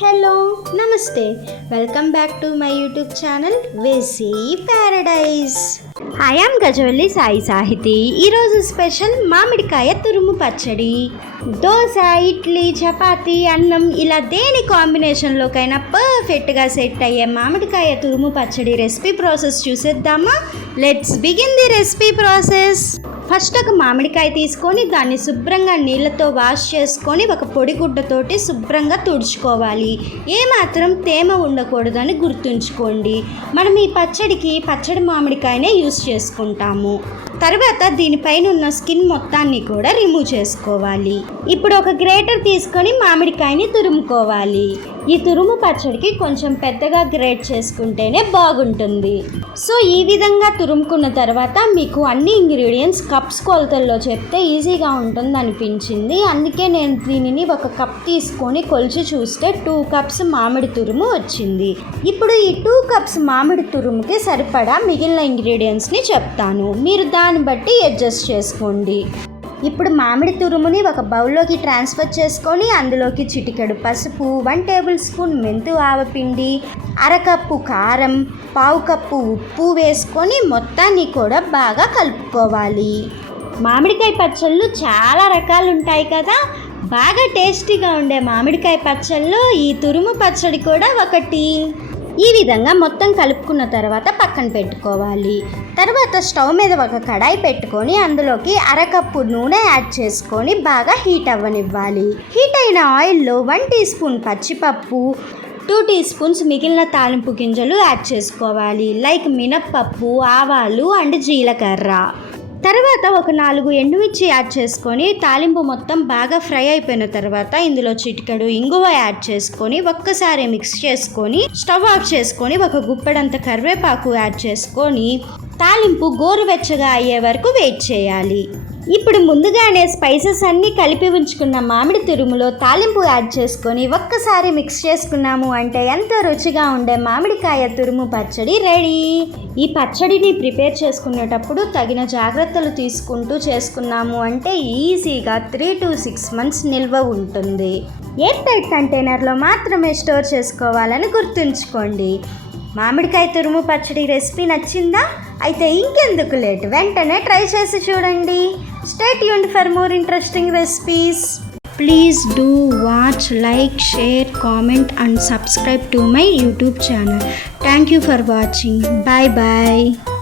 Hello నమస్తే welcome back to my YouTube channel VC paradise. I am Gajavalli Sai Sahithi. ఈరోజు special మామిడికాయ తురుము పచ్చడి. దోశ, ఇడ్లీ, చపాతీ, అన్నం ఇలా దేని కాంబినేషన్లోకైనా పర్ఫెక్ట్గా సెట్ అయ్యే మామిడికాయ తురుము పచ్చడి రెసిపీ ప్రాసెస్ చూసేద్దామా? Let's begin the recipe process. First ఒక మామిడికాయ తీసుకొని దాన్ని శుభ్రంగా నీళ్ళతో వాష్ చేసుకొని ఒక పొడి గుడ్డతోటి శుభ్రంగా తుడుచుకోవాలి. ఏమాత్రం తేమ ఉండకూడదని గుర్తుంచుకోండి. మనం ఈ పచ్చడి మామిడికాయనే యూస్ చేసుకుంటాము. తర్వాత దీనిపైన ఉన్న స్కిన్ మొత్తాన్ని కూడా రిమూవ్ చేసుకోవాలి. ఇప్పుడు ఒక గ్రేటర్ తీసుకొని మామిడికాయని తురుముకోవాలి. ఈ తురుము పచ్చడికి కొంచెం పెద్దగా గ్రేట్ చేసుకుంటేనే బాగుంటుంది. సో ఈ విధంగా తురుముకున్న తర్వాత మీకు అన్ని ఇంగ్రీడియంట్స్ కప్స్ కొలతల్లో చెప్తే ఈజీగా ఉంటుంది అనిపించింది. అందుకే నేను దీనిని ఒక కప్ తీసుకొని కొలిచి చూస్తే 2 కప్స్ మామిడి తురుము వచ్చింది. ఇప్పుడు ఈ 2 కప్స్ మామిడి తురుముకి సరిపడా మిగిలిన ఇంగ్రీడియంట్స్ని చెప్తాను. మీరు దాన్ని బట్టి అడ్జస్ట్ చేసుకోండి. ఇప్పుడు మామిడి తురుముని ఒక బౌల్లోకి ట్రాన్స్ఫర్ చేసుకొని అందులోకి చిటికెడు పసుపు, 1 టేబుల్ స్పూన్ మెంతు ఆవపిండి, అరకప్పు కారం, 1/2 కప్పు ఉప్పు వేసుకొని మొత్తాన్ని కూడా బాగా కలుపుకోవాలి. మామిడికాయ పచ్చళ్ళు చాలా రకాలు ఉంటాయి కదా, బాగా టేస్టీగా ఉండే మామిడికాయ పచ్చళ్ళు ఈ తురుము పచ్చడి కూడా ఒకటి. ఈ విధంగా మొత్తం కలుపుకున్న తర్వాత పక్కన పెట్టుకోవాలి. తర్వాత స్టవ్ మీద ఒక కడాయి పెట్టుకొని అందులోకి అరకప్పు నూనె యాడ్ చేసుకొని బాగా హీట్ అవ్వనివ్వాలి. హీట్ అయిన ఆయిల్లో 1 టీ స్పూన్ పచ్చిపప్పు, 2 టీ స్పూన్స్ మిగిలిన తాలింపు గింజలు యాడ్ చేసుకోవాలి. లైక్ మినప్పప్పు, ఆవాలు అండ్ జీలకర్ర. తర్వాత ఒక 4 ఎండుమిర్చి యాడ్ చేసుకొని తాలింపు మొత్తం బాగా ఫ్రై అయిపోయిన తర్వాత ఇందులో చిటికెడు ఇంగువ యాడ్ చేసుకొని ఒక్కసారి మిక్స్ చేసుకొని స్టవ్ ఆఫ్ చేసుకొని ఒక గుప్పెడంత కరివేపాకు యాడ్ చేసుకొని తాలింపు గోరువెచ్చగా అయ్యే వరకు వెయిట్ చేయాలి. ఇప్పుడు ముందుగానే స్పైసెస్ అన్నీ కలిపి ఉంచుకున్న మామిడి తురుములో తాలింపు యాడ్ చేసుకొని ఒక్కసారి మిక్స్ చేసుకున్నాము అంటే ఎంతో రుచిగా ఉండే మామిడికాయ తురుము పచ్చడి రెడీ. ఈ పచ్చడిని ప్రిపేర్ చేసుకునేటప్పుడు తగిన జాగ్రత్తలు తీసుకుంటూ చేసుకున్నాము అంటే ఈజీగా 3 to 6 months నిల్వ ఉంటుంది. ఎయిర్ టైట్ కంటైనర్లో మాత్రమే స్టోర్ చేసుకోవాలని గుర్తుంచుకోండి. మామిడికాయ తురుము పచ్చడి రెసిపీ నచ్చిందా? అయితే ఇంకెందుకు లేట్, వెంటనే ట్రై చేసి చూడండి. Stay tuned for more interesting recipes. Please do watch, like, share, comment and subscribe to my YouTube channel. Thank you for watching. Bye bye.